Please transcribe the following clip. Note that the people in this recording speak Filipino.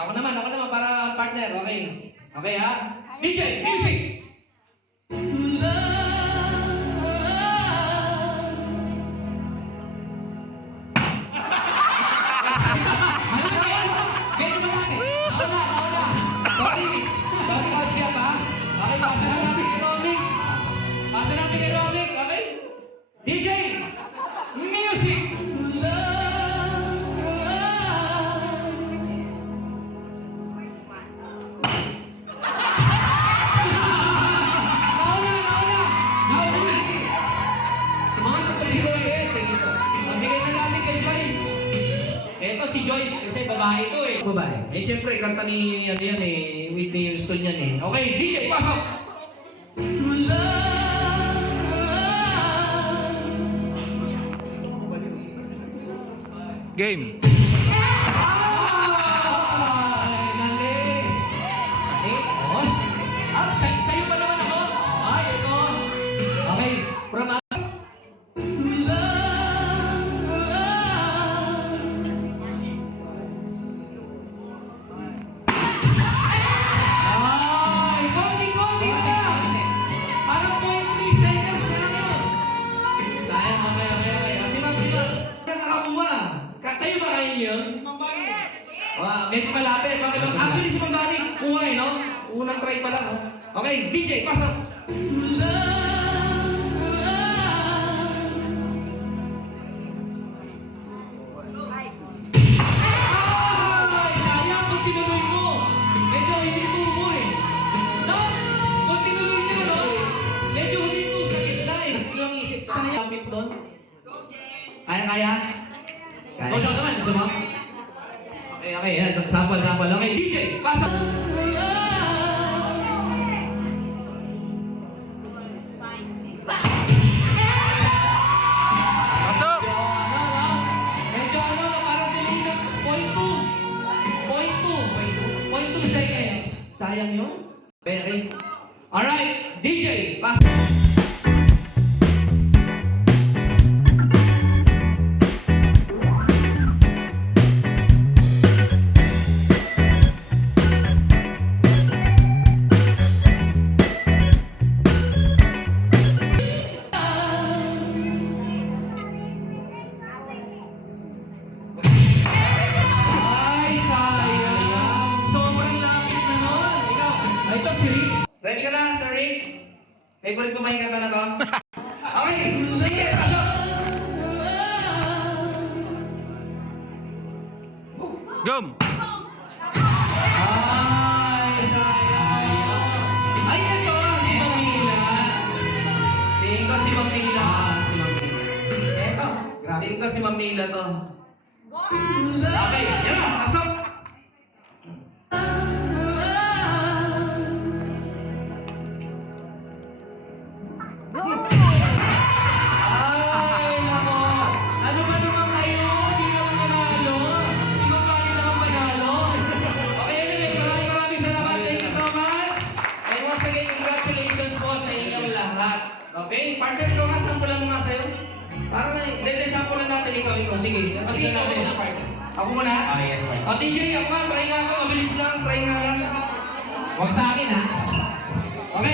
Ako naman, para partner, okay? Okay ha? DJ, music! Nauna. Sorry, Marcia pa. Okay, pasa na natin kay Romic. Okay? DJ, music! Si Joyce, kasi babae ito eh. Babae? Eh, siyempre, kanta ni, yan eh, Whitney Houston yan eh. Okay, DJ, pasok! Game. Ay, nali! Os! Sa'yo pa naman ako? Ay, ito. Okay, from medyo malapit. Actually, si Mambani, kuha eh, no? Unang try pa lang. Okay, DJ, pasok! Ay, sayang kung tinuloy mo. Medyo huminto mo eh. No? Kung tinuloy mo, no? Medyo huminto sa gitna eh. Yung isip, sayang kapit doon. Kaya? O, siya naman, gusto mo? Okay, yan. Sample. Okay, DJ, pasok! Pasok! Medyo parang delay na 0.2 seconds. Sayang yun? Very. Alright, DJ, pasok! Ready ka na, Sir Rick? Favorite ko ba yung kanta na to? Okay, DJ, pasok! Gum! Ay, sayang. Ay, ito, si Mamila. Tingin ko si Mamila. Eto, grabe. Tingin ko si Mamila to. Okay, yan na, pasok! Okay, partner ko nga, sampulan mo nga sa'yo. Parang sampulan natin ikaw. Sige, Kasi ikaw muna, partner. Ako muna? Ah, yes, partner. O, DJ, ako nga, try nga ako. Mabilis lang, try nga lang. Huwag sa akin, ha?